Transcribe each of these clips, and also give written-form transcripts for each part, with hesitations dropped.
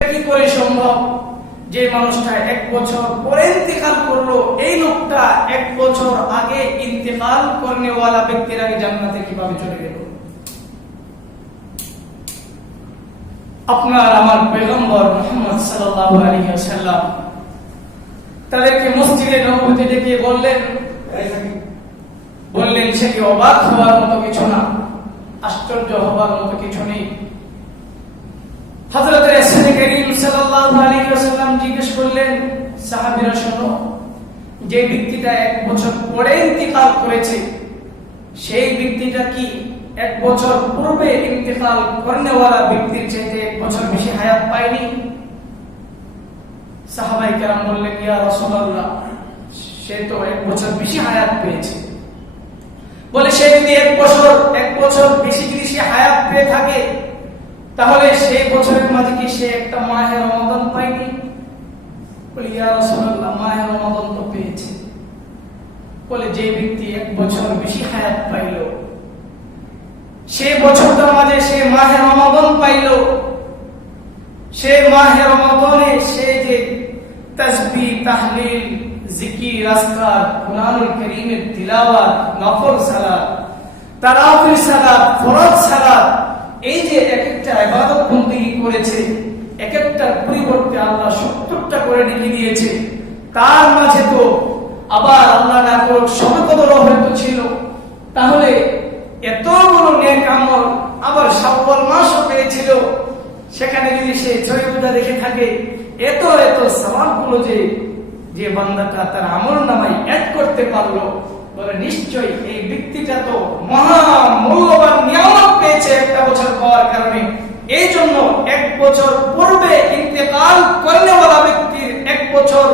কি করে সম্ভব যে মানুষটা 1 বছর পরে ইন্তেকাল করলো, এই লোকটা 1 বছর আগে ইন্তেকাল করনেওয়ালা ব্যক্তির আগে জান্নাতে কিভাবে চলে গেল? আপনার আমার পয়গম্বর মুহাম্মদ সাল্লাল্লাহু আলাইহি ওয়াসাল্লাম তাদেরকে মসজিদে নববীতে ডেকে বললেন সে কি অবাক হওয়ার মতো কিছু না, আশ্চর্য হওয়ার মতো কিছু নেই। হযরত রাসূল করিম সাল্লাল্লাহু আলাইহি ওয়াসাল্লাম জিজ্ঞেস করলেন, সাহাবীরা শোনো, যে ব্যক্তিটা 1 বছর পরে ইন্তেকাল করেছে সেই ব্যক্তিটা কি 1 বছর পূর্বে ইন্তেকাল করনেওয়ালা ব্যক্তির চাইতে 1 বছর বেশি হায়াত পায়নি? সাহাবায়ে কেরাম বললেন, ইয়া রাসূলুল্লাহ, সে তো 1 বছর বেশি হায়াত পেয়েছে। বলে, সে যদি 1 বছর বেশি যদি সে হায়াত পেয়ে থাকে, তাহলে সেই বছরের মাঝে কি সে একটা মাহে রমাদান পায়নি? বলে, ইয়া রাসূলুল্লাহ, মাহে রমাদান তো পেয়েছে। বলে, যে ব্যক্তি 1 বছর বেশি হায়াত পাইল, সে বছরটার মাঝে সে মাহে রমাদান পাইল, সে মাহে রমাদানে সে যে তাসবিহ, তাহলিল, জিকির, আজকার, কুরআনুল কারীমের তিলাওয়াত, নফল সালাত, তারাবির সালাত, ফরজ সালাত, এই যে এক একটা ইবাদত বন্দেগী করেছে, এক একটার পরিবর্তে আল্লাহ 70টা করে লিখে দিয়েছে। তার মাঝে তো আবার আল্লাহ না করুক শবে কদর হয়তো ছিল, তাহলে এতগুলো নেক আমল, আবার শাওয়াল মাসও পেয়েছিল, সেখানে যদি সে 6 রোজা রেখে থাকে, এত সওয়াবগুলো যে বান্দাটা তার আমলনামায় অ্যাড করতে পারলো, বলে নিশ্চয়ই এই ব্যক্তিটা তো মহা মূল্যবান নিয়ামত পেয়েছে 1 বছর পাওয়ার কারণে। এই জন্য 1 বছর পূর্বে ইন্তেকাল করনেওয়ালা ব্যক্তির 1 বছর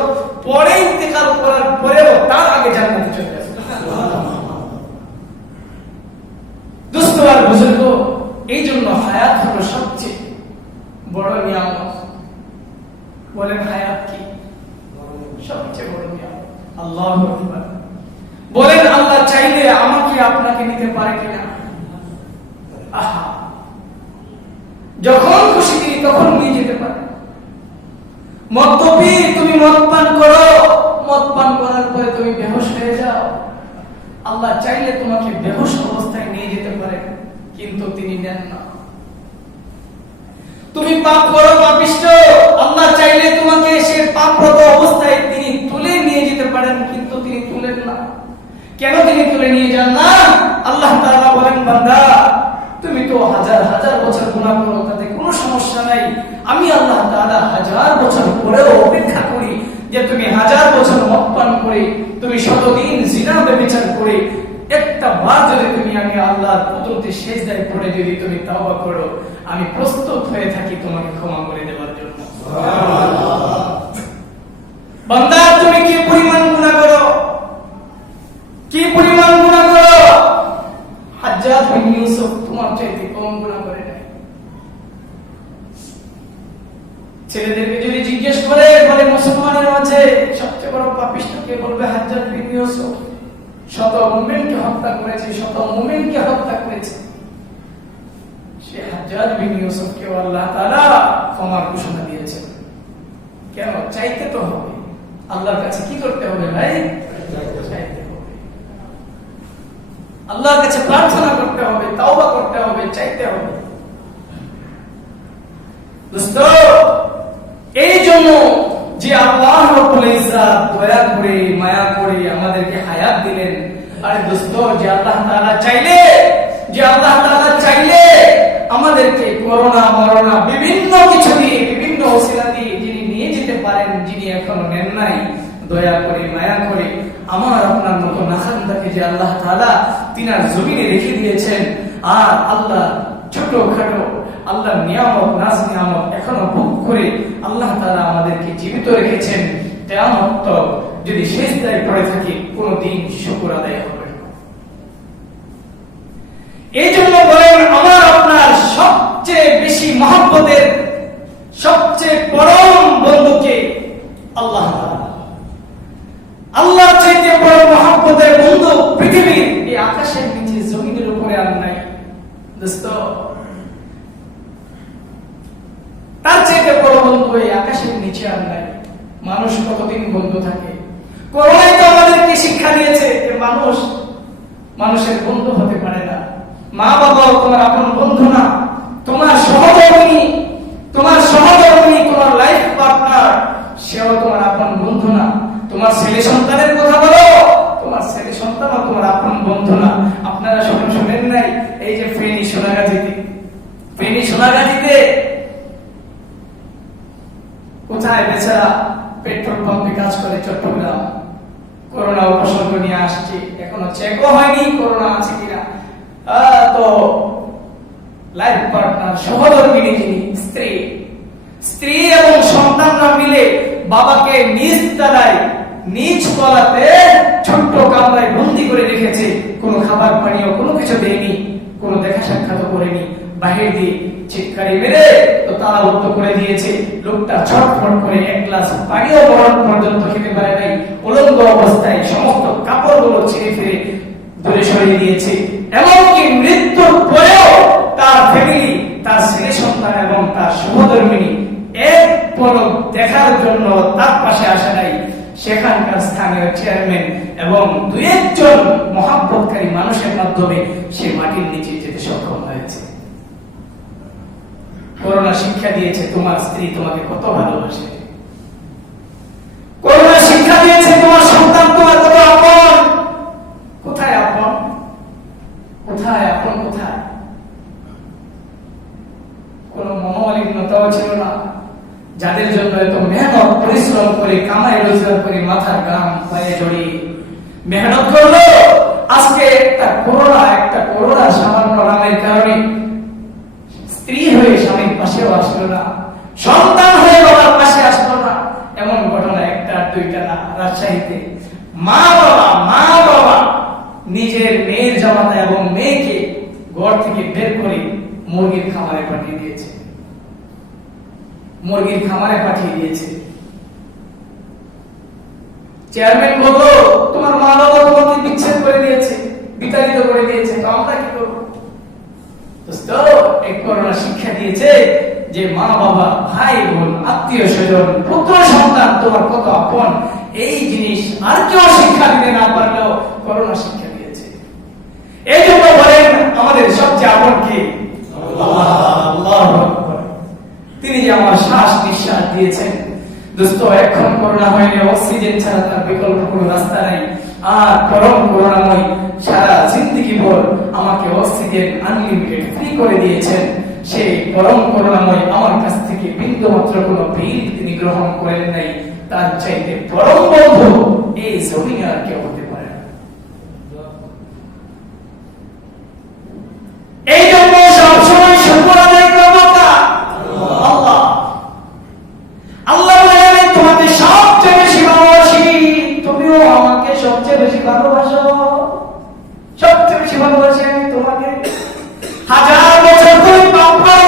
পরে ইন্তেকাল করার পরেও তার আগে জান্নাতে চলে যাবে। দোস্ত আর বুজুর্গ, এই জন্য হায়াত হলো সবচেয়ে বড় নিয়ামত। বলেন, হায়াত কি? সবচেয়ে বড় নিয়ামত। আল্লাহু আকবার। বলেন, আল্লাহ চাইলে আমাকে আপনাকে নিতে পারে কিনা? আহা, যখন খুশি তিনি তখন নিয়ে যেতে পারে। মদ্যপী, তুমি মদ পান করো, মদ পান করার পরে তুমি বেহুশ হয়ে যাও, আল্লাহ চাইলে তোমাকে বেহুশ অবস্থায় নিয়ে যেতে পারে, কিন্তু তিনি নেন না। তুমি পাপ করো, পাপিষ্ঠ, আল্লাহ চাইলে তোমাকে সে পাপরত অবস্থায় তিনি তুলে নিয়ে যেতে পারেন, কিন্তু তিনি তুলেন না। কেন তিনি তুলে নিয়ে যান না? আল্লাহ তাআলা বলেন, বান্দা, তুমি তো হাজার হাজার বছর গুনাহ করো, তাতে কোনো সমস্যা নাই। আমি আল্লাহ তাআলা 1000 বছর পরেও অপেক্ষা করি যে তুমি 1000 বছর মদ পান করে, তুমি শতদিন জিনা ব্যভিচার করে, একটা বার যদি তুমি আমি আল্লাহর কুদরতে সিজদায় পড়ে যদি তুমি তাওবা করো, আমি প্রস্তুত হয়ে থাকি তোমাকে ক্ষমা করে দেওয়ার জন্য। সুবহানাল্লাহ। বান্দা, তুমি কি পরিমাণ গুনাহ করো, কি পরিমাণ গুনাহ করো? হাজ্জাজ বিন ইউসুফ তোমার চাইতে কম গুনাহ করে নাই। ছেলেদেরকে যদি জিজ্ঞেস করে, বলে মুসলমানের মাঝে সবচেয়ে বড় পাপিষ্ঠ কে? বলবে হাজ্জাজ বিন ইউসুফ। 100 মুমিনকে হত্যা করেছে, 100 মুমিনকে হত্যা করেছে। সে হাজ্জাজ বিন ইউসুফকে আল্লাহ তাআলা ক্ষমার ঘোষণা দিয়েছেন। কেন? চাইতে তো হবে। আল্লাহর কাছে কি করতে হবে ভাই? চাইতে হবে। আল্লাহর কাছে প্রার্থনা করতে হবে, তাওবা করতে হবে, চাইতে হবে। দোস্ত, এই জন্য যে আল্লাহ রাব্বুল ইজ্জাত দয়া করে, মায়া করে আমাদেরকে হায়াত দিলেন। আরে দোস্ত, যে আল্লাহ তাআলা চাইলে আমাদেরকে করোনা মরনা বিভিন্ন কিছু দিয়ে, বিভিন্ন ওসিলা দিয়ে যিনি নিয়ে যেতে পারেন, যিনি এখনো নেন নাই, দয়া করে, মায়া করে আমার আপনার মতো নাখান্দাকে যে আল্লাহ তাআলা তিনার জমিনে রেখে দিয়েছেন, আর আল্লাহ ছোটখাটো আল্লাহ নিয়ামত, নাজ নিয়ামত এখনো ভোগ করে আল্লাহ তাআলা আমাদেরকে জীবিত রেখেছেন। কিয়ামত তক যদি সিজদায় পড়ে থাকি, কোনদিন শুকর আদায় হবে না। এই জন্য বলেন, আমার আপনার সবচেয়ে বেশি মহব্বতের, সবচেয়ে পরম বন্ধুকে আল্লাহ তাআলা। আল্লাহর চাইতে বড় মহব্বতের বন্ধু পৃথিবীর এই আকাশের নিচে জমিনের উপরে আর নাই। দোস্ত, তার চাইতে বড় বন্ধু এই আকাশের নিচে আর নাই। মানুষ কতদিন বন্ধু থাকে? করোনায় তো আমাদেরকে শিক্ষা দিয়েছে যে মানুষের বন্ধু হতে পারে না। মা বাবাও তোমার আপন বন্ধু না, তোমার সহধর্মিণী, তোমার লাইফ পার্টনার, সেও তোমার আপন বন্ধু না। তোমার ছেলে সন্তানের কথা বলো, তোমার ছেলে সন্তানও তোমার আপন বন্ধু না। আপনারা শোনেন নাই এই যে ফেনী সোনাগাজীতে কোথায় বেচারা পেট্রোল পাম্পে কাজ করে চট্টগ্রাম, করোনা উপসর্গ নিয়ে আসছে, এখনো চেকও হয়নি করোনা আছে কিনা। তো লাইফ পার্টনার সহধর্মিণী যিনি স্ত্রী এবং সন্তানরা মিলে বাবাকে নিজ তলাতে ছোট্ট কামরায় বন্দি করে রেখেছে। কোনো খাবার পানীয় কোনো কিছু দেয়নি, কোনো দেখা সাক্ষাৎ করেনি। বাহির দিয়ে চিৎকারি মেরে তো তালাবদ্ধ করে দিয়েছে। লোকটা ছটফট করে এক গ্লাস পানীয় বরণ পর্যন্ত খেতে পারে নাই। উলঙ্গ অবস্থায় সমস্ত কাপড়গুলো ছিঁড়ে ফিরে দূরে সরিয়ে দিয়েছে। এমনকি মৃত্যুর পরেও তার ফ্যামিলি, তার ছেলে সন্তান এবং তার সহধর্মিণী এক পলক দেখার জন্য তার পাশে আসে নাই। সেখানকার স্থানীয় চেয়ারম্যান এবং দুই একজন মহাব্বতকারী মানুষের মাধ্যমে সে মাটির নিচে যেতে সক্ষম হয়েছে। করোনা শিক্ষা দিয়েছে তোমার স্ত্রী তোমাকে কত ভালোবাসে। করোনা শিক্ষা দিয়েছে তোমার সন্তান তোমার কত আপন। কোথায় আপন? কোন মনোমালিন্যতাও ছিল না। যাদের জন্য এত মেহনত পরিশ্রম করে কামাই রোজগার করে মাথার গাম পায়ে জড়িয়ে মেহনত করলো, আজকে একটা করোনা সামান্য নামের কারণে স্ত্রী হয়ে স্বামীর পাশেও আসলো না, সন্তান হয়ে বাবার পাশে আসলো না। এমন ঘটনা একটা দুইটা না। রাজশাহীতে মা বাবা নিজের মেয়ের জামাতা এবং মেয়েকে ঘর থেকে বের করে মুরগির খামারে পাঠিয়ে দিয়েছে। চেয়ারম্যান বলল তোমার মা বাবা তোমাকে বিচ্ছেদ করে দিয়েছে, বিতাড়িত করে দিয়েছে, তো আমরা কি করবো? এক করোনা শিক্ষা দিয়েছে যে মা বাবা, ভাই বোন, আত্মীয় স্বজন, পুত্র সন্তান তোমার কত আপন। এই জিনিস আর কেউ শিক্ষা দিতে না পারলেও করোনা শিক্ষা দিয়েছে। এই জন্য বলেন আমাদের সবচেয়ে আপন কে? আল্লাহ। তিনি যে আমার শ্বাস নিঃশ্বাস দিয়েছেন। দোস্ত, এখন করোনা হয়নি, অক্সিজেন ছাড়া তার বিকল্প কোনো রাস্তা নাই। আর পরম করুণাময় সারা জিন্দেগি ভর আমাকে অক্সিজেন আনলিমিটেড ফ্রি করে দিয়েছেন। সেই পরম করুণাময় আমার কাছ থেকে বিন্দু মাত্র কোনো বিল তিনি গ্রহণ করেন নাই। তার চাইতে পরম বন্ধু এই জমিনে আর কেউ হতে পারে না। এই জন্য সবসময় শুকর আদায় করবো আল্লাহ। আল্লাহ বলেন তোমাকে সবচেয়ে বেশি ভালোবাসি, তুমিও আমাকে সবচেয়ে বেশি ভালোবাসো। সবচেয়ে বেশি ভালোবাসি আমি তোমাকে। 1000 বছর তুমি পাপ করো,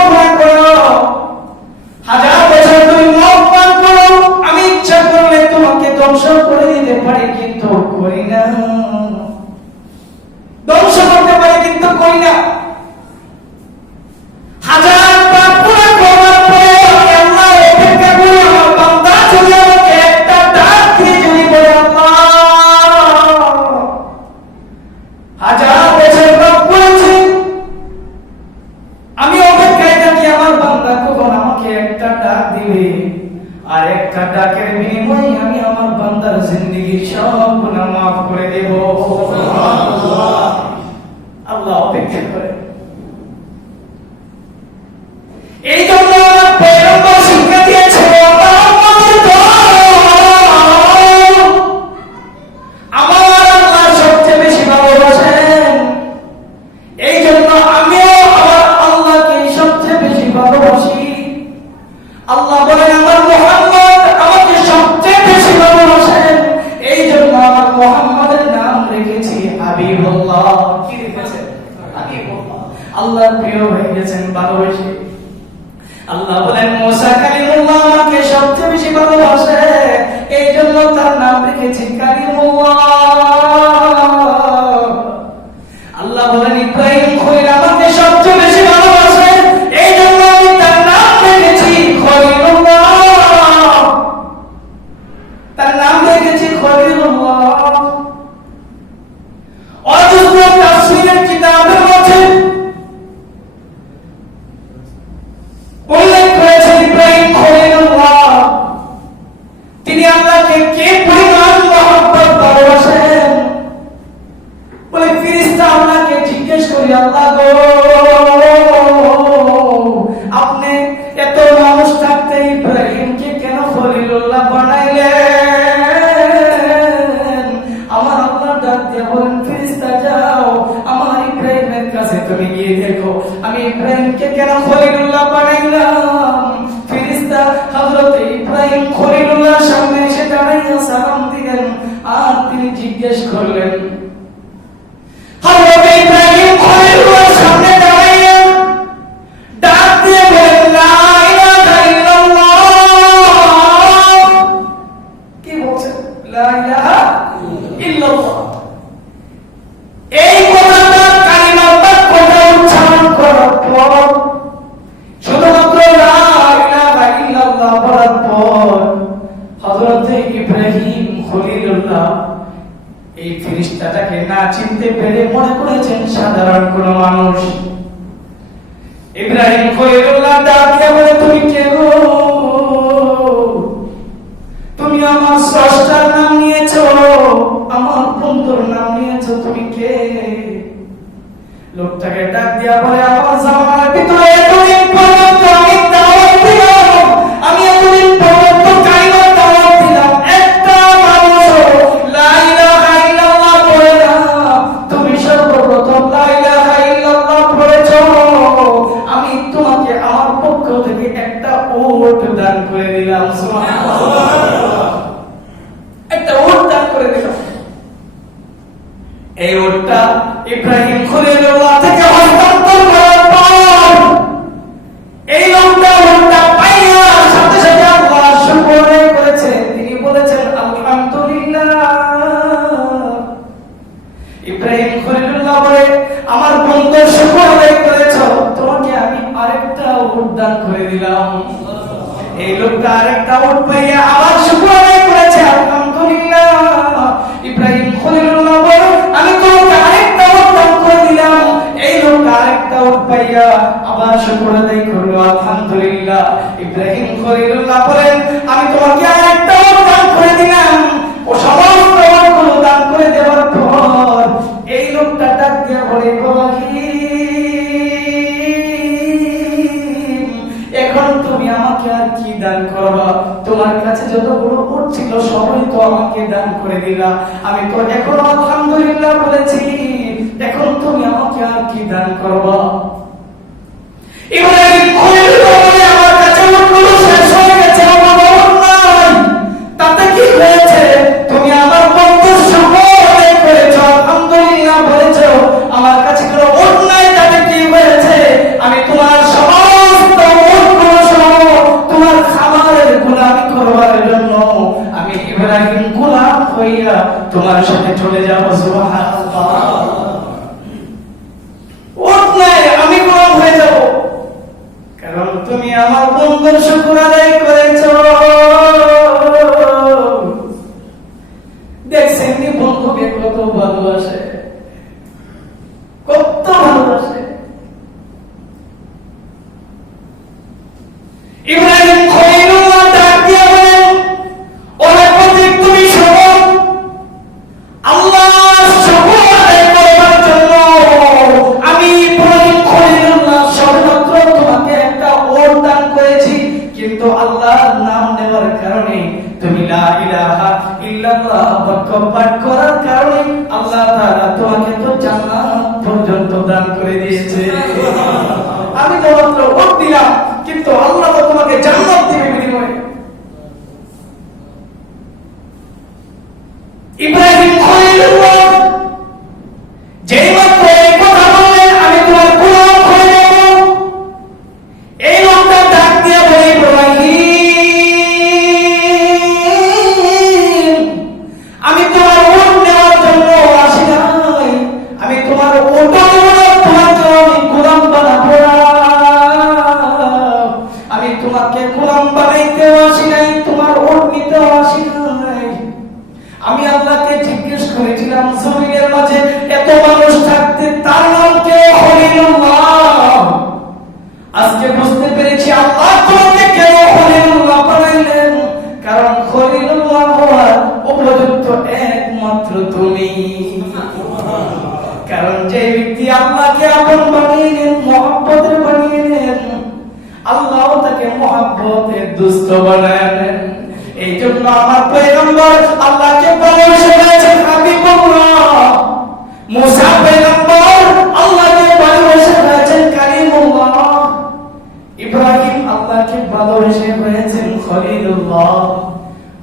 1000 বছর তুমি মদ পান করো, আমি ইচ্ছা করলে তোমাকে ধ্বংস করে দিতে পারি, কিন্তু করি না। ধ্বংস করতে পারি কিন্তু করি না। 1000 পাপ করার পরে আমি আল্লাহ অপেক্ষা করি আমার বান্দা যদি আমাকে একটা ডাক দিয়ে যদি বলে আল্লাহ 1000 বছর পাপ করেছি, আমি অপেক্ষায় থাকি আমার বান্দা কখন আমাকে একটা ডাক দিবে। আর একটা ডাকের বিনিময়ে আমি আমার বান্দার জিন্দেগির সব গুনাহ মাফ করে দেব। আল্লাহ অপেক্ষা করে। এই জন্য আমার পয়গম্বর শিক্ষা দিয়েছে আমার আল্লাহ সবচেয়ে বেশি ভালোবাসেন। এই জন্য আমিও আমার আল্লাহকে সবচেয়ে বেশি ভালোবাসি। আল্লাহ বলেন আমার মুহাম্মদ আমাকে সবচেয়ে বেশি ভালোবাসেন। এই জন্য আমার মুহাম্মদের নাম রেখেছি হাবিবুল্লাহ। কি রেখেছেন? হাবিবুল্লাহ। আল্লাহর প্রিয় হয়ে গেছেন ভালোবেসে। আল্লাহ বলেন মুসা কালিমুল্লাহ আমাকে সবচেয়ে বেশি ভালোবাসে, এই জন্য তার নাম রেখেছি কালিমুল্লাহ। আল্লাহ বলেন ইব্রাহিম খলিল আমাকে সবচেয়ে বেশি ভালোবাসে, এই জন্য আমি তার নাম রেখেছি খলিলুল্লাহ। হযরত ইব্রাহিম খলিলুল্লাহর সামনে এসে দাঁড়িয়ে সালাম দিলেন আর তিনি জিজ্ঞেস করলেন, হযরত ইব্রাহিম খলিলুল্লাহর সামনে দাঁড়িয়ে ডাক দিয়ে বলেন, লা ইলাহা ইল্লাল্লাহ। কি বলছেন? লা ইলাহা ইল্লাল্লাহ। এই কথাটা কালিমাটা কথা উচ্চারণ করার পর, শুধুমাত্র লা ইলাহা ইল্লাল্লাহ বলার পর হযরত ইব্রাহিম খলিলুল্লাহ এই ফেরেশতাটাকে না চিনতে পেরে মনে করেছেন সাধারণ কোন মানুষ। ইব্রাহিম খলিলুল্লাহ ডাক দিয়ে বলে, তুমি কে গো? তুমি আমার স্রষ্টার নাম নিয়েছো, আমার বন্ধুর নাম নিয়েছো, তুমি কে? লোকটাকে ডাক দিয়া বলে, আমার জামানার ভিতরে এতদিন পর্যন্ত আমি দাওয়াত দিলাম, আমি এতদিন পর্যন্ত কালিমার দাওয়াত দিলাম, একটা মানুষও লা ইলাহা ইল্লাল্লাহ বলে না। তুমি সর্বপ্রথম লা ইলাহা ইল্লাল্লাহ পড়েছো, আমি তোমাকে আমার পক্ষ থেকে একটা উট দান করে দিলাম। সুবহানাল্লাহ। একটা উট দান করে দিলাম। এই উটটা ইব্রাহিম খলিলুল্লাহ থেকে হস্তান্তর করার পর এই লোকটা উটটা পাইয়া সাথে সাথে আল্লাহর শুকর আদায় করেছে। তিনি বলেছেন, আলহামদুলিল্লাহ। ইব্রাহিম খলিলুল্লাহ বলে, আমার বন্ধুর শুকর আদায় করেছো, তোমাকে আমি আরেকটা উট দান করে দিলাম। এই লোকটা আরেকটা উট পাইয়া আবার শুকর আদায় করেছে, আলহামদুলিল্লাহ। ইব্রাহিম খলিলুল্লাহ বলে, আমি তোমাকে আরেকটা উট দান করে দিলাম। এই লোকটা আরেকটা উট পাইয়া আবার শুকর আদায় করলো, আলহামদুলিল্লাহ। ইব্রাহিম খলিলুল্লাহ বলেন, আমি তোমাকে আরেকটা উট দান করে দিলাম। ও সমস্ত উটগুলো দান করে দেওয়ার পর এই লোকটা ডাক দিয়ে বলে, ইব্রাহিম, এখন তুমি আমাকে আর কি দান করবা? তোমার কাছে যতগুলো উট ছিল সবই তো আমাকে দান করে দিলা, আমি তো এখন আলহামদুলিল্লাহ বলেছি, এখন তুমি আমাকে আর কি দান করবা? ইব্রাহিম খলিলুল্লাহ বলে, আমার কাছে উটগুলো শেষ হয়ে গেছে, আমার উট নাই, তাতে কি হয়েছে? তুমি আমার বন্ধুর শুকর আদায় করেছো, আলহামদুলিল্লাহ বলেছো, আমার কাছে কোনো উট নাই, তাতে কি হয়েছে? আমি তোমার সমস্ত উটগুলো সহ তোমার খামারের গোলামি করবার জন্য আমি ইব্রাহিম গোলাম হইয়া তোমার সাথে চলে যাব। সুবহানাল্লাহ। উট নাই, আমি গোলাম হয়ে যাব, কারণ তুমি আমার বন্ধুর শুকর আদায় করেছো। দেখছেন কি বন্ধুকে কত ভালোবাসে, কত ভালোবাসে। ইব্রাহিম খলিলুল্লাহ ডাক দিয়ে বলেন, ওরে প্রতীক, তুমি শোনো, আল্লাহর শুকর আদায় করবার জন্য আমি ইব্রাহিম খলিলুল্লাহ সর্বত্র তোমাকে একটা উট দান করেছি, কিন্তু আল্লাহর নাম নেওয়ার কারণে, তুমি লা ইলাহা ইল্লাল্লাহ বাক্য পাঠ করার কারণে আল্লাহ তাআলা তোমাকে তো জান্নাত পর্যন্ত দান করে দিয়েছে। আমি তো মাত্র উট দিলাম, কিন্তু আল্লাহ তো তোমাকে জান্নাত দিবে বিনিময়ে। ইব্রাহিম খলিলুল্লাহ যেই মাত্র এই কথা বললেন, আমি তোমার গোলাম হয়ে যাব, এই লোকটা ডাক দিয়ে বলে, ইব্রাহিম, আমি তোমার উট নেওয়ার জন্য আসি নাই, আমি তোমার উট তোমাকে আমি গোলাম বানাবো না, আমি তোমাকে গোলাম বানাইতেও আসি নাই, তোমার উট নিতেও আসি নাই। আমি আল্লাহকে জিজ্ঞেস করেছিলাম, জমিনের মাঝে এত মানুষ থাকতে তার নাম কে? খলিলুল্লাহ। আজকে বুঝতে পেরেছি আল্লাহ তোমাকে কেন খলিলুল্লাহ বানাইলেন, কারণ খলিলুল্লাহ হওয়ার উপযুক্ত একমাত্র তুমি। কারণ যে ব্যক্তি আল্লাহকে আপন বানিয়ে নেন, মহব্বতের বানিয়ে নেন, আল্লাহ তাকে মহব্বতের দুষ্ট বানায় নেন। এই জন্য আমার পয়গম্বর আল্লাহকে ভালোবেসে বলেছেন হাবিবুল্লাহ। মুসা পয়গম্বর আল্লাহকে ভালোবেসে বলেছেন কালিমুল্লাহ। ইব্রাহিম আল্লাহ আল্লাহকে ভালোবেসে হয়েছেন খলিলুল্লাহ।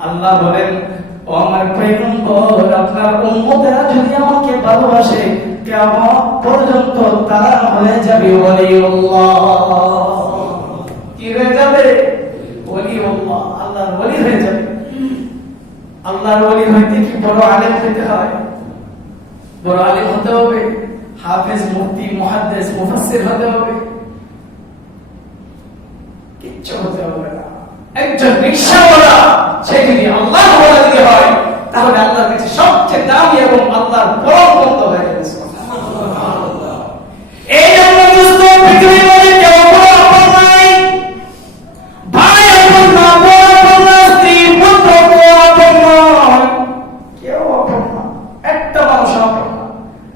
আল্লাহ বলেন, ও আমার পয়গম্বর, আপনার উম্মতেরা যদি আমাকে ভালোবাসে কিয়ামত পর্যন্ত তারা হয়ে যাবে ওলিউল্লাহ। কি হয়ে যাবে? ওলিউল্লাহ, আল্লাহর ওলি হয়ে যাবে। আল্লাহর ওলি হইতে কি বড় আলেম হতে হয়? বড় আলেম হতে হবে? হাফেজ, মুফতি, মুহাদ্দিস, মুফাসসির হতে হবে? কিচ্ছু হতে হবে না। একজন রিকশাওয়ালা সে যদি আল্লাহর ওলি যদি হয় তাহলে আল্লাহর কাছে সবচেয়ে দামি এবং আল্লাহর পরম বন্ধু হয়ে যাবে। সুবহানাল্লাহ। এই জন্য দোস্ত, পৃথিবীর মধ্যে কেউ বড় আপন নাই, ভাই আপন না, বোন আপন না, স্ত্রী পুত্র আপন নয়, কেউ আপন না। একটা মানুষ আপন না।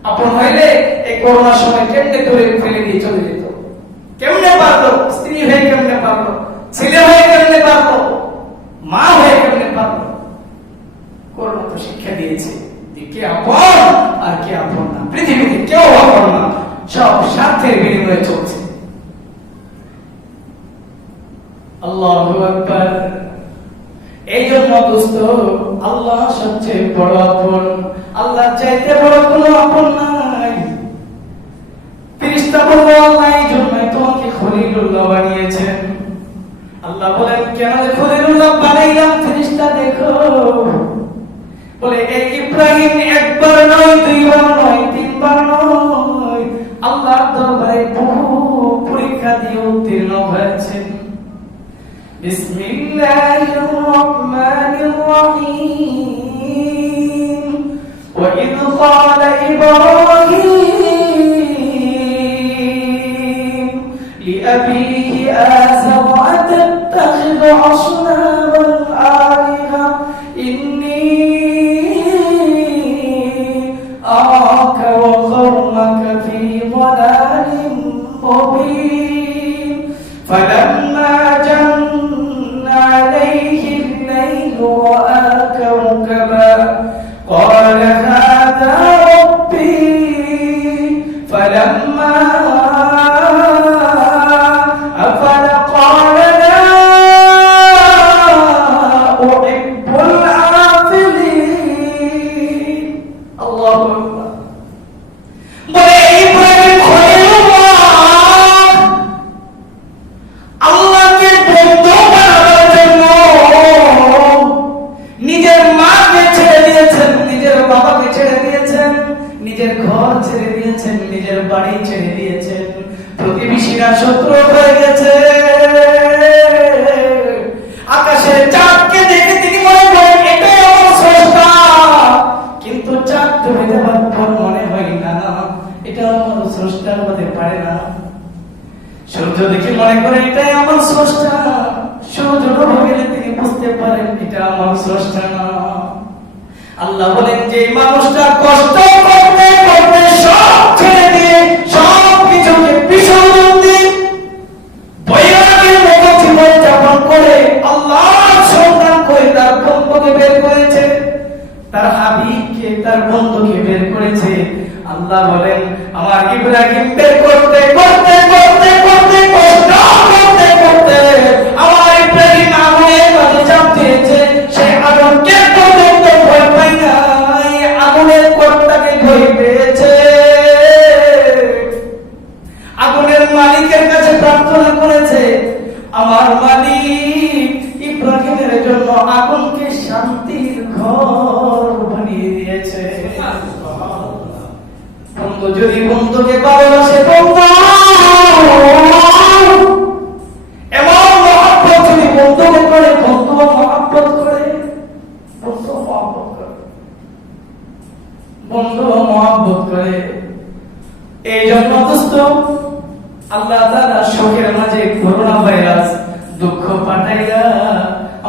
আপন হইলে এই করোনার সময় কেমনে দূরে ফেলে দিয়ে চলে যেত? কেমনে পারলো? স্ত্রী হয়ে কেমনে পারলো? ছেলে হয়ে কেমনে পারলো? মা হয়ে কেমনে পারলো? করোনা তো শিক্ষা দিয়েছে যে কে আপন আর কে আপন না। পৃথিবীতে কেউ আপন না, সব স্বার্থের বিনিময়ে চলছে। আল্লাহু আকবার। এই জন্য দোস্ত, আল্লাহ সবচেয়ে বড় আপন। আল্লাহ চাইতে বড় কোনো আপন নাই। ফেরেশতা বলল, আল্লাহ এই জন্যই তোমাকে খলিলুল্লাহ বানিয়েছেন। আল্লাহ বলেন, কেন খলিলুল্লাহ বানাইলাম? ফেরেশতা দেখো, বলে এই ইব্রাহিম একবার নয়, দুইবার নয়, তিনবার নয়, আল্লাহর দরবারে বহু পরীক্ষা দিয়ে উত্তীর্ণ হয়েছেন। বিসমিল্লাহির রহমানির রহিম। ওয়া ইয ক্বালা ইব্রাহিম লিআবিহি আযার আতাত্তাখিযু আসনামান আলিহা ইন্নী أراك وقومك في ضلال مبين فلما جن عليه الليل رأى كوكبا قال هذا ربي فلما أفل قال لا أحب العافلين. الله أكبر. নিজের ঘর ছেড়ে দিয়েছেন, নিজের বাড়ি ছেড়ে দিয়েছেন, প্রতিবেশীরা শত্রু হয়ে গেছে। আকাশের চাঁদকে দেখে তিনি মনে করেন এটাই আমার স্রষ্টা, কিন্তু চাঁদ ডুবে যাওয়ার পর মনে হয় না, এটা আমার স্রষ্টা হতে পারে না। সূর্য দেখে মনে করেন এটাই আমার স্রষ্টা, সূর্য ডুবে গেলে তিনি বুঝতে পারেন এটা আমার স্রষ্টা না। আল্লাহ বলেন, যে মানুষটা কষ্ট করতে করতে সব ছেড়ে দিয়ে সব কিছুকে বিসর্জন দিয়ে বৈরাগের মতো জীবন যাপন করে আল্লাহর সন্ধান করে তার বন্ধুকে বের করেছে, তার হাবিবকে, তার বন্ধুকে বের করেছে। আল্লাহ বলেন, আমার ইব্রাহিম বের করতে করতে করতে করতে কষ্ট করতে করতে আমার ইব্রাহিম আগুনের মাঝে চাপ দিয়েছে। সে আগুনকে পর্যন্ত ভয় পায় না, আগুনের কর্তাকে ভয় পেয়েছে। আগুনের মালিকের কাছে প্রার্থনা করেছে, আমার মালিক ইব্রাহিমের জন্য আগুনকে শান্তির ঘর বানিয়ে দিয়েছে। বন্ধু যদি বন্ধুকে ভালোবাসে, বন্ধু এমন মহব্বত যদি বন্ধুকে করে, বন্ধু মহব্বত করে, বন্ধু মহব্বত করে, বন্ধু মহব্বত করে। এই জন্য দোস্ত, আল্লাহ তাআলা শোকের মাঝে করোনা ভাইরাস দুঃখ পাঠাইয়া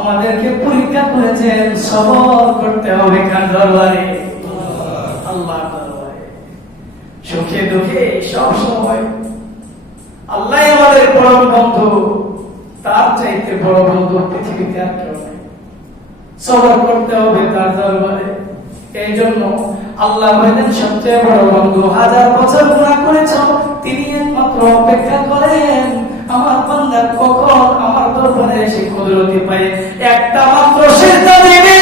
আমাদেরকে পরীক্ষা করেছেন। সবর করতে হবে কার দরবারে? আল্লাহর দরবারে। সুখে দুঃখে সব সময় আল্লাহ আমাদের পরম বন্ধু, তার চাইতে বড় বন্ধু পৃথিবীতে আর কেউ নেই। সবর করতে হবে তার দরবারে। এই জন্য আল্লাহ বলেন, সবচেয়ে বড় বন্ধু, 1000 বছর গুনাহ করেছ, তিনি একমাত্র অপেক্ষা করেন আমার বান্দা কখন আমার দরবারে এসে কুদরতি পায় একটা মাত্র সিজদা দিবে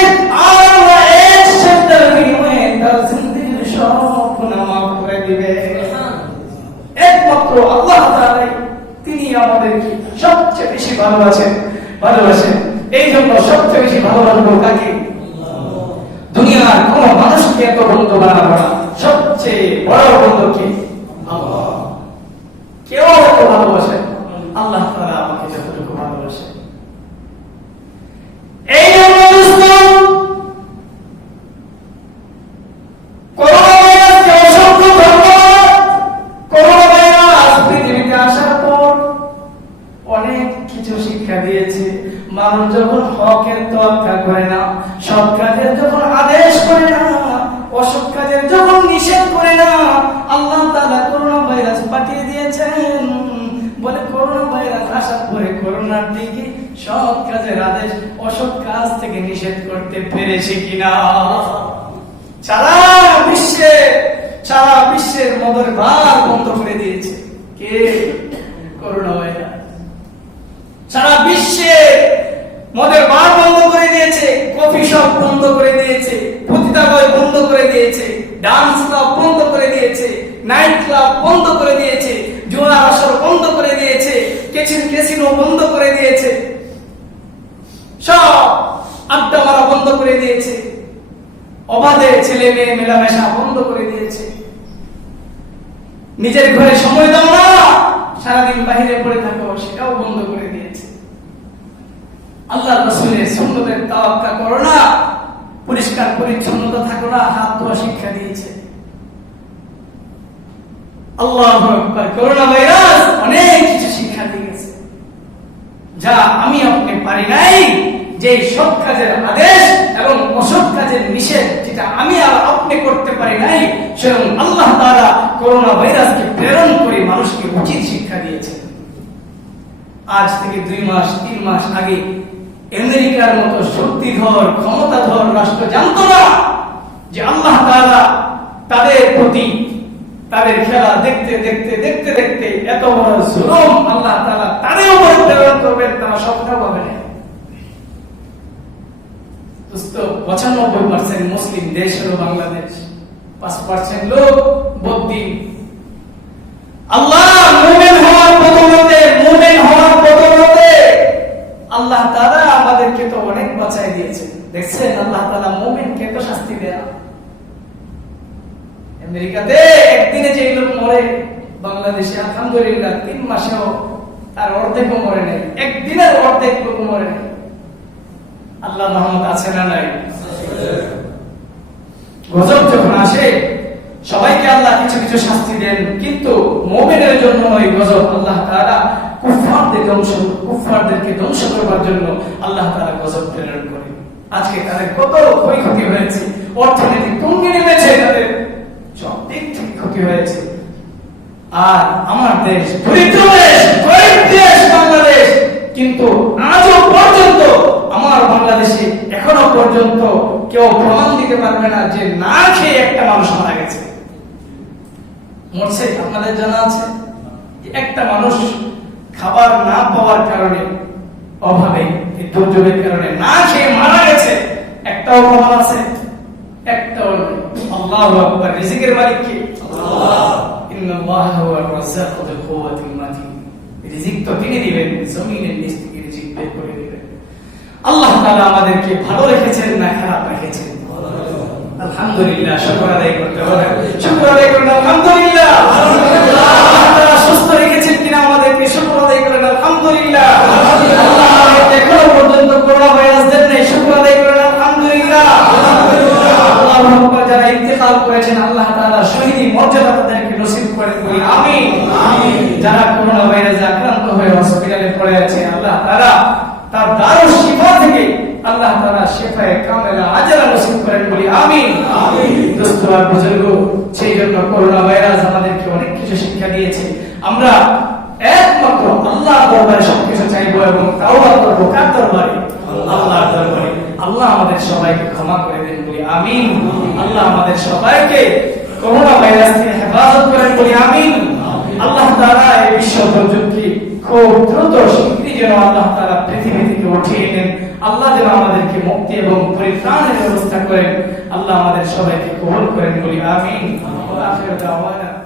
আর আল্লাহ এক সিজদার বিনিময়ে তার জিন্দেগির সব গুনাহ মাফ করে দিবে। একমাত্র আল্লাহ তাআলা তিনি আমাদেরকে সবচেয়ে বেশি ভালোবাসেন। এই জন্য সবচেয়ে বেশি ভালোবাসবো কাকে? দুনিয়ার কোন মানুষকে এত বন্ধু বানাবো না, সবচেয়ে বড় বন্ধু কি? আল্লাহ। কেউ এত ভালোবাসে আল্লাহ তাআলা আমাকে যতটুকু ভালোবাসে। এই জন্য করোনা ভাইরাসকে অসংখ্য ধন্যবাদ। করোনা ভাইরাস পৃথিবীতে আসার পর অনেক কিছু শিক্ষা দিয়েছে। মানুষ যখন হকের তোয়াক্কা করে না, সৎ কাজের যখন আদেশ করে না, অসৎ কাজের যখন নিষেধ করে না, আল্লাহ তাআলা করোনা ভাইরাস পাঠিয়ে দিয়েছেন। বলে করোনা ভাইরাস আসার পরে করোনার দিকে সৎ কাজের আদেশ অসৎ কাজ থেকে নিষেধ করতে পেরেছে কিনা? সারা বিশ্বের মদের বার বন্ধ করে দিয়েছে কে? Corona virus. সারা বিশ্বে মদের বার বন্ধ করে দিয়েছে, কফি শপ বন্ধ করে দিয়েছে, পতিতালয় বন্ধ করে দিয়েছে, ডান্স ক্লাব বন্ধ করে দিয়েছে, নাইট ক্লাব বন্ধ করে দিয়েছে, জুয়া আসর বন্ধ করে দিয়েছে, ক্যাসিনো বন্ধ করে দিয়েছে, সব আড্ডা মারা বন্ধ করে দিয়েছে, অবাধে ছেলে মেয়ে মেলামেশা বন্ধ করে দিয়েছে। নিজের ঘরে সময় দাও না, সারাদিন বাইরে পড়ে থাকো, সেটাও বন্ধ করে দিয়েছে। আল্লাহ রাসূলের সুন্নতের তাওয়াক্কা করো না, পরিষ্কার পরিচ্ছন্নতা থাকো না, হাত ধোয়া শিক্ষা দিয়েছে। আল্লাহু আকবার। করোনা ভাইরাস অনেক কিছু শিক্ষা দিয়েছে যা আমি আপনি পারি নাই। যে সৎ কাজের আদেশ এবং অসৎ কাজের নিষেধ যেটা আমি আর আপনি করতে পারি নাই, সেরকম আল্লাহ তাআলা করোনা ভাইরাসকে প্রেরণ করে মানুষকে উচিত শিক্ষা দিয়েছে। আজ থেকে 2 মাস 3 মাস আগে আমেরিকার মতো শক্তিধর ক্ষমতাধর রাষ্ট্র জানতো না যে আল্লাহ তাআলা তাদের প্রতি তাদের খেলা দেখতে দেখতে দেখতে দেখতে এত বড় জুলুম আল্লাহ তাআলা তাদের উপর প্রেরণ করবেন, তারা স্বপ্ন পাবে না। 95% মুসলিম দেশ হলো বাংলাদেশ, 5% লোক বদ্দিন। আল্লাহ মুমিন হওয়ার বদৌলতে আল্লাহ তাআলা আমাদেরকে তো অনেক বাঁচাই দিয়েছেন। দেখছেন আল্লাহ তাআলা মুমিনকে তো শাস্তি দেয়া। আমেরিকাতে একদিনে যে লোক মরে, বাংলাদেশে আলহামদুলিল্লাহ 3 মাসেও তার অর্ধেকও মরে নাই, একদিনের অর্ধেক লোক মরে নাই। আল্লাহ রহমত আছে না নাই? গজব যখন আসে সবাইকে আল্লাহ কিছু কিছু শাস্তি দেন, কিন্তু মুমিনের জন্য ওই গজব আল্লাহ তাআলা কুফফারদেরকে ধ্বংস করবার জন্য আল্লাহ তাআলা গজব প্রেরণ করেন। আজকে তাদের কত ক্ষয়ক্ষতি হয়েছে, অর্থনীতি তুঙ্গে নেমেছে, তাদের সব দিক থেকে ক্ষতি হয়েছে। আর আমার দেশ দরিদ্র দেশ, গরিব দেশ বাংলাদেশ, কিন্তু আজও পর্যন্ত আমার বাংলাদেশে এখনো পর্যন্ত কেউ প্রমাণ দিতে পারবে না যে না খেয়ে একটা মানুষ মারা গেছে। মরছে আপনাদের জানা আছে যে একটা মানুষ খাবার না পাওয়ার কারণে, অভাবে, দুর্যোগের কারণে না খেয়ে মারা গেছে, একটাও প্রমাণ আছে? একটাও নেই। আল্লাহু আকবার। রিজিকের মালিক কে? আল্লাহ। ইন্নাল্লাহা হুয়ার রাজ্জাকু যুল কুওয়াতিল মাতিন। রিজিক তো তিনি দিবেন, জমিনের নিচ থেকে রিজিক বের করে দিবেন। আল্লাহ তাআলা আমাদেরকে ভালো রেখেছেন না খারাপ রেখেছেন? আলহামদুলিল্লাহ। শুকর আদায় করতে হবে, শুকর আদায় করুন আলহামদুলিল্লাহ। আল্লাহ তাআলা সুস্থ রেখেছেন কিনা আমাদেরকে শুকর আদায় করেন আলহামদুলিল্লাহ। আল্লাহ এখনো পর্যন্ত করোনা ভাইরাস দেন নাই, শুকর আদায় করেন আলহামদুলিল্লাহ। আল্লাহু আকবার। যারা ইন্তেকাল করেছেন আল্লাহ তাআলা শহীদি মর্যাদা তাদেরকে নসিব করেন, বলি আমিন। যারা করোনা ভাইরাসে আক্রান্ত হয়ে হসপিটালে পড়ে আছে আল্লাহ তাআলা তার দারুশ শিফা থেকে আল্লাহ তাআলা শিফায়ে কামেলা আজরা নসিব করেন, বলি আমিন। দোস্ত আর বুজুর্গ, সেই জন্য করোনা ভাইরাস আমাদেরকে অনেক কিছু শিক্ষা দিয়েছে। আমরা একমাত্র আল্লাহর দরবারে সবকিছু চাইবো এবং তাওবা করব। কার দরবারে? আল্লাহর দরবারে। আল্লাহ আমাদের সবাইকে ক্ষমা করে দেন, বলি আমিন। আল্লাহ আমাদের সবাইকে করোনা ভাইরাস থেকে হেফাজত করেন, বলি আমিন। আল্লাহ তাআলা এই বিশ্ব দুর্যোগকে খুব দ্রুত শীঘ্রই যেন আল্লাহ তাআলা পৃথিবী থেকে উঠিয়ে নেন। আল্লাহ যেন আমাদেরকে মুক্তি এবং পরিত্রাণের ব্যবস্থা করেন। আল্লাহ আমাদের সবাইকে কবুল করেন বলি আমিন। ওয়া আখিরু দাওয়ানা